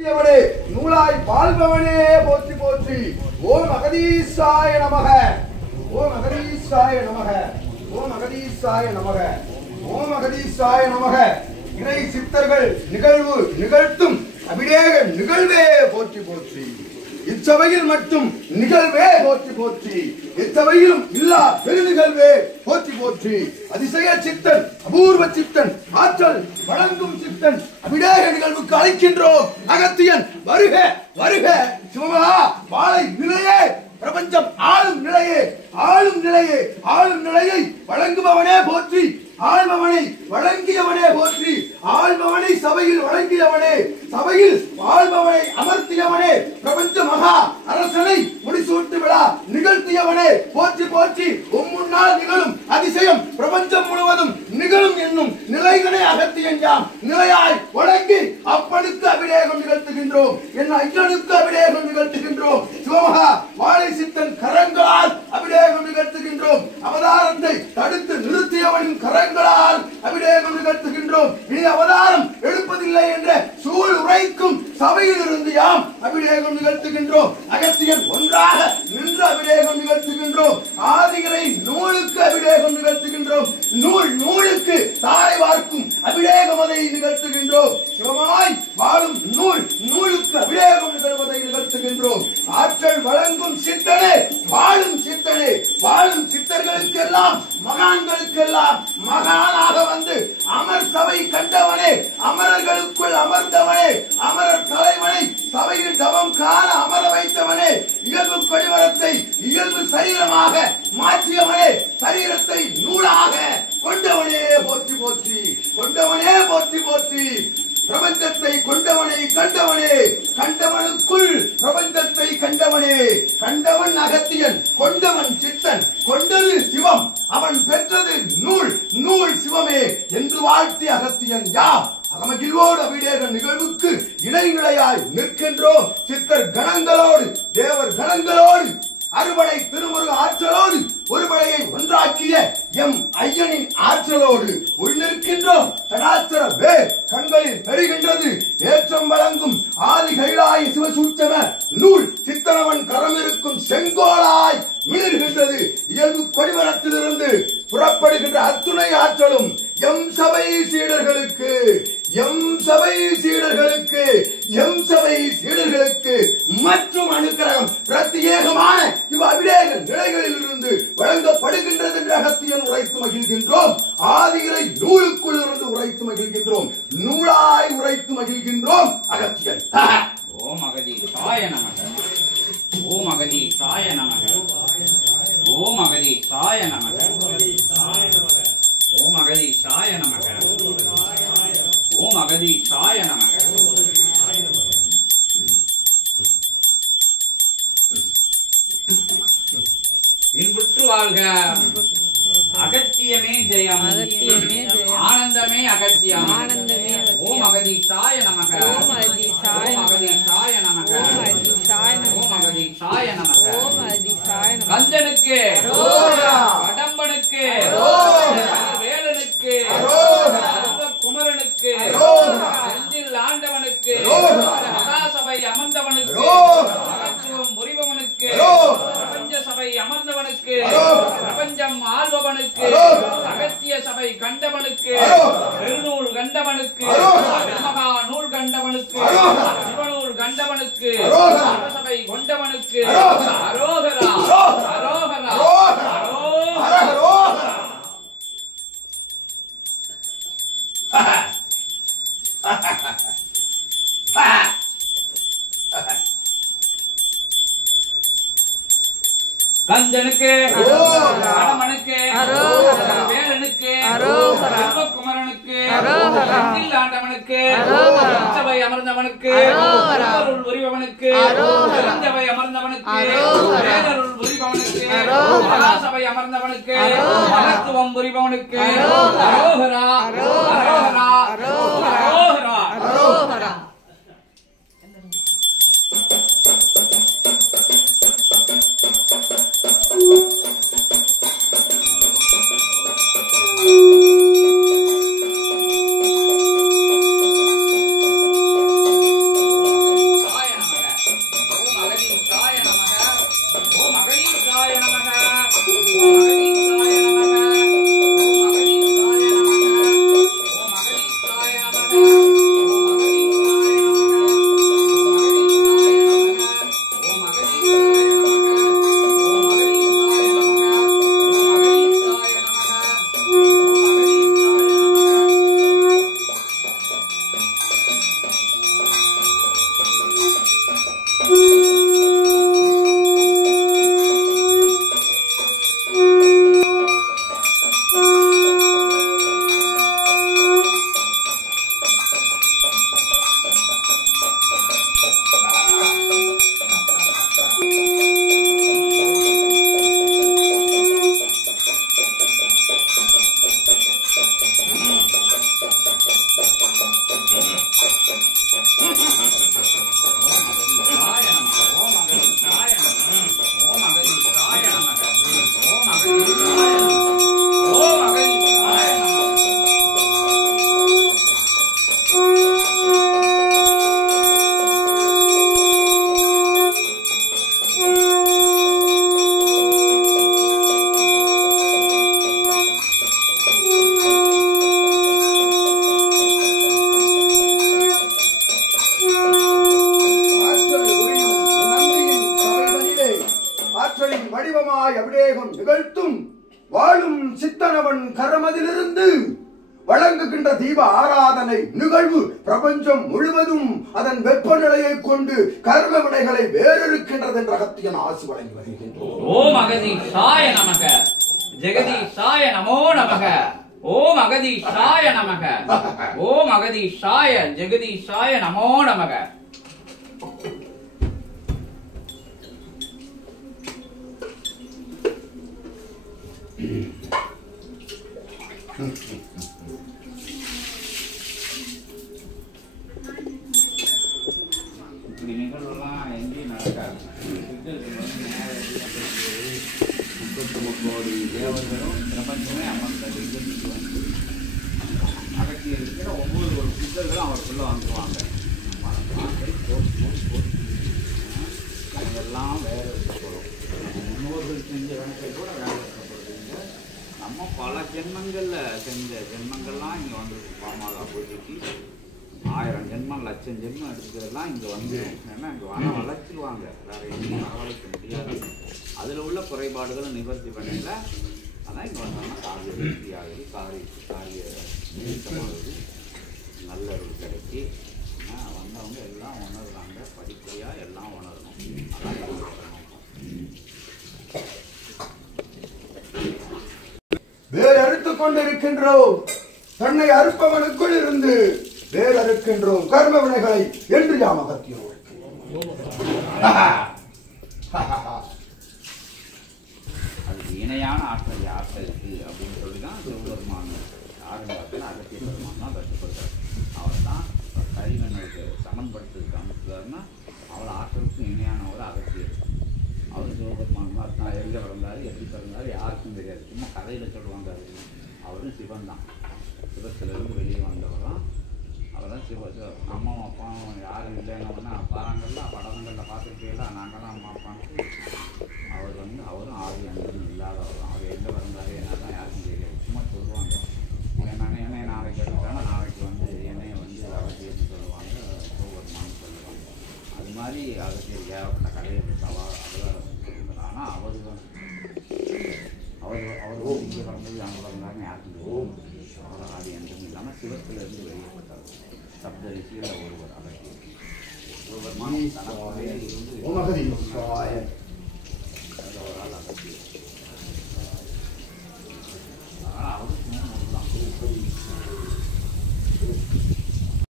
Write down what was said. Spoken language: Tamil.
நூலாய் வாழ்பவனே போற்றி போற்றி. ஓம் அகதீசாய நமக. ஓம் அகதீசாய நமக. ஓம் அகதீசாய நமக. ஓம் அகதீசாய நமக. இறை சித்தர்கள் நிகழ்வு நிகழ்த்தும் அபிடேக நிகழ்வே போற்றி போற்றி. இச்சபையில் மட்டும் நிகழ்வே போற்றி போற்றி. இச்சபையிலும் இல்லா பெருநிகழ்வே போற்றி போற்றி. அதிசய சித்தன், அபூர்வ சித்தன், ஆற்றல் வழங்கும் சித்தன் அபிடேக நிகழ்வுக்கு அழைக்கின்றோம். அகத்தியன் வருக வருக. சிவமகா வாழை நிலையே, பிரபஞ்சம் ஆளும் நிலையே, ஆளும் நிலையே, ஆளும் நிலையை வழங்குபவனே போற்றி. ஆள்பவனை வழங்கியவனே போற்றி. ஆள்பவனை சபையில் வழங்கியவனே, சபையில் ஆள்பவனை அமர்த்தியவனே, பிரபஞ்ச மகா அரசனை முடிசூட்டு விழா நிகழ்த்தியவனே போற்றி போற்றி. முன்னால் நிகழும் அதிசயம் பிரபஞ்சம் முழுவதும் நிகழும் என்னும் நிலைகளை அகத்தியன் யாம் நிலையாய் வழங்கி அப்பனுக்கு அபிடேகம் நிகழ்த்துகின்றோம். என் ஐயனுக்கு அபிடேகம் நிகழ்த்துகின்றோம். சிவமகா வாழை சித்தன் கரங்களால் அபிடேகம் நிகழ்த்துகின்றோம். அவதாரத்தை தடுத்து நிறுத்தியவனின் கரங்களால் அபிடேகம் நிகழ்த்துகின்றோம். இனி அவதாரம் எடுப்பதில்லை என்ற சூழ் உரைக்கும் சபையில் இருந்து யாம் அபிடேகம் நிகழ்த்துகின்றோம். அகத்தியன் ஒன்றாக நின்று அபிடேகம் நிகழ்த்துகின்றோம். ஆதிகளை நூலுக்கு அபிடேகம் நிகழ்த்துகின்றோம். நூல் நூலுக்கு தாரை வார்க்கும் அபிடேகம் அதை நிகழ்த்துகின்றோம். சிவமாய் வாழும் நூல் நூலுக்கு அபிடேகம் நிகழ்வதை நிகழ்த்துகின்றோம். ஆற்றல் வழங்கும் சித்தனே, வாழும் சித்தனே, வாழும் சித்தர்களுக்கெல்லாம் மகான்களுக்கெல்லாம் மகானாக வந்து அமர் சபை கண்டவனே, அமரர்களுக்குள் அமர்ந்தவனே, அமரர் தலைவனை சபையில் தவம் காண அமர வைத்தவனே, இயல்பு கொடிவரத்தை இயல்பு சரீரமாக மாற்றியவனே, சரீரத்தை நூலாக கொண்டவனே போற்றி போற்றி. கொண்டவனே போற்றி போற்றி. பிரபஞ்சத்தை கொண்டவனை கண்டவனே, கண்டவனுக்குள் பிரபஞ்சத்தை கண்டவனே. கண்டவன் அகத்தியன், கொண்டவன் சித்தன், கொண்டது சிவம், அவன் பெற்றது நூல், நூல் சிவமே என்று வாழ்த்தி அகத்தியன் யாம் அகமகிழ்வோடு அபிடேக நிகழ்வுக்கு இடைநிலையாய் நிற்கின்றோம். சித்தர் கணங்களோடு, தேவர் கணங்களோடு, அறுபடை திருமுருக ஆற்றலோடு ஒருபடையை ஒன்றாக்கிய எம் ஐயனின் ஆற்றலோடு உள் நிற்கின்றோம். சடாச்சர வேர் கண்களில் பெறுகின்றது. ஏற்றம் வழங்கும் ஆதி கைலாய சிவசூட்சம நூல் சித்தனவன் கரம் இருக்கும் செங்கோலாய் மிளிர்கின்றது. இயல்பு கொடிமரத்திலிருந்து புறப்படுகின்ற அத்துணை ஆற்றலும் எம் சபை சீடர்களுக்கு, எம் சபை சீடர்களுக்கு, எம் சபை சீடர்களுக்கு மற்றும் அனுக்கிரகம் பிரத்யேகமான இவ் அபிடேக நிலைகளில் இருந்து வழங்கப்படுகின்றது என்று அகத்தியன் உரைத்து மகிழ்கின்றோம். ஆதிகளை நூலுக்குள் இருந்து உரைத்து மகிழ்கின்றோம். நூலாய் உரைத்து மகிழ்கின்றோம். அகத்தியன் ஓம் அகதீசாய நமக. ஓம் அகதீசாய நமக. ஓம் அகதீசாய நமக. ஓம் அகதீசாய நமக. ஓம் அகதீசாய நமக. இன்புற்று வாழ்க. அகத்தியமே ஜெயம், ஆனந்தமே அகத்தியம். ஓம் அகதீசாய நமக. ஓம் அகதீசாய நமக. ஓம் அகதீசாய நமக. கந்தனுக்கு, கடம்பனுக்கு, வேலனுக்கு, குமரனுக்கு, செந்தில் ஆண்டவனுக்கு, மகாசபை அமர்ந்தவனுக்கு, மகத்துவம் புரிபவனுக்கு, பிரபஞ்ச சபை அமர்ந்தவனுக்கு, பிரபஞ்சம் ஆள்பவனுக்கு, அகத்திய சபை கண்டவனுக்கு, பெருநூல் கண்டவனுக்கு, மகா நூல் கண்டவனுக்கு, சிவநூல் கண்டவனுக்கு, சபை கொண்டவனுக்கு அரோகரா, அரோகரா, அரோகரா. கந்தனுக்கு, கடம்பனுக்கு, வேலனுக்கு, குமரனுக்கு, செந்தில் ஆண்டவனுக்கு, சபை அமர்ந்தவனுக்கு, அருள் புரிபவனுக்கு, பெருஞ்சபை அமர்ந்தவனுக்கு, வேலருள் புரிபவனுக்கு, மகாசபை அமர்ந்தவனுக்கு, மகத்துவம் புரிபவனுக்கு அரோகரா, அரோகரா, அரோகரா, அரோகரா. கருமாய் அபிஷேகம் நிகழ்த்தும் வாழும் சித்தனவன் கரமதிலிருந்து வழங்குகின்ற தீப ஆராதனை நிகழ்வு பிரபஞ்சம் முழுவதும் அதன் வெப்பநிலையை கொண்டு கர்ம வினைகளை வேறறுக்கின்றது என்ற அகத்தியன் ஆசி வழங்கி வருகின்றோம். ஓம் அகதீஷாய நமக, ஜெகதீஷாய நமோ நமக. ஓம் அகதீஷாய நமக, ஓம் அகதீஷாய ஜெகதீஷாய நமோ நமக. நிகழ்வுலாம் எங்கேயும் நடக்காது. தேவர்களும் பிரபஞ்சமே அமர்ந்த லிங்கத்துக்கு வந்து அகத்தியர் இருக்கிற ஒவ்வொரு ஒரு சித்தர்களும் அவருக்குள்ள வந்துருவாங்க. அதெல்லாம் வேற இருக்கப்படும். முன்னோர்கள் செஞ்ச கணக்கை கூட வேற இருக்கப்படுறீங்க. நம்ம பல ஜென்மங்கள்ல செஞ்ச ஜென்மங்கள்லாம் இங்க வந்துருக்கு. பாமாலா பூஜைக்கு 1000 ஜென்மம் 1,00,000 ஜென்மம் எடுத்துக்கிறதெல்லாம் இங்கே வந்து ஏன்னா இங்கே வனம் வளர்ச்சிடுவாங்க. வேறு எங்கேயும் வரவழைக்க முடியாது. அதில் உள்ள குறைபாடுகளை நிவர்த்தி பண்ணல. அதான் இங்கே வந்தோம்னா காரிய வெற்றி ஆகுது, காரிய நிறுத்தமாகுது, நல்ல ஒரு கிடைச்சி வந்தவங்க எல்லாம் உணர்றாங்க. படிப்படியாக எல்லாம் உணரணும். அதான் வேறு அறுத்துக் கொண்டிருக்கின்றோம். தன்னை அறுப்பவனுக்குள் இருந்து வேறு அறுக்கின்றோம் கர்ம வினைகளை என்று யாம் அகத்தியோம். அதுக்கு இணையான ஆற்றல் ஆற்றலுக்கு அப்படின்னு சொல்லி தான் சிவபெருமான் ஆரம்பத்தில் அகத்திய பெருமான் தான் கட்டுப்படுத்தார். அவர் தான் கரிமனுக்கு சமன்படுத்துறதுக்கு அமைச்சார்னா அவள் ஆற்றலுக்கு இணையான ஒரு அகத்தியர். அவர் சிவபெருமான் மாதிரி தான் எங்கே பிறந்தாரு, எப்படி பிறந்தாரு யாருக்கும் தெரியாது. சும்மா கதையில் சொல்லுவாங்க. அவரும் சிவன் தான். சிவத்திலிருந்து வெளியே வந்தவர் தான். அவர் தான் அம்மா அப்பாவும் யாரும் இல்லைன்னா பாறாங்கல்ல படங்கள்ல பார்த்துருக்கீங்களா, நாங்கள்லாம் அம்மா அப்பான்னு. அவர் வந்து அவரும் ஆதி அன்பும் இல்லாதவர் தான். அவர் எங்கே பிறந்தாரு என்ன தான் யாருக்கும் தெரியாது. சும்மா சொல்லுவாங்க. என்னை நாளைக்கு எடுத்தாங்கன்னா நாளைக்கு வந்து என்னையை வந்து அவசியம்னு சொல்லுவாங்க, சிவபெருமான்னு சொல்லுவாங்க. அது மாதிரி அவசியம் ஏகப்பட்ட கதையை அவதாரம். ஆனால் அவர் இங்கே பிறந்தது அங்கே பிறந்தாருன்னு யாருக்கும் தெரியும். அவர் ஆதி அன்பும் இல்லாமல் சிவத்திலிருந்து வெளியேற்பட்டார். சப்த ரிஷியில் ஒருவர் அகத்தியர். சிவபெருமான் தனக்காகவே இருந்து ஒரு ஆள் அகத்தியர்.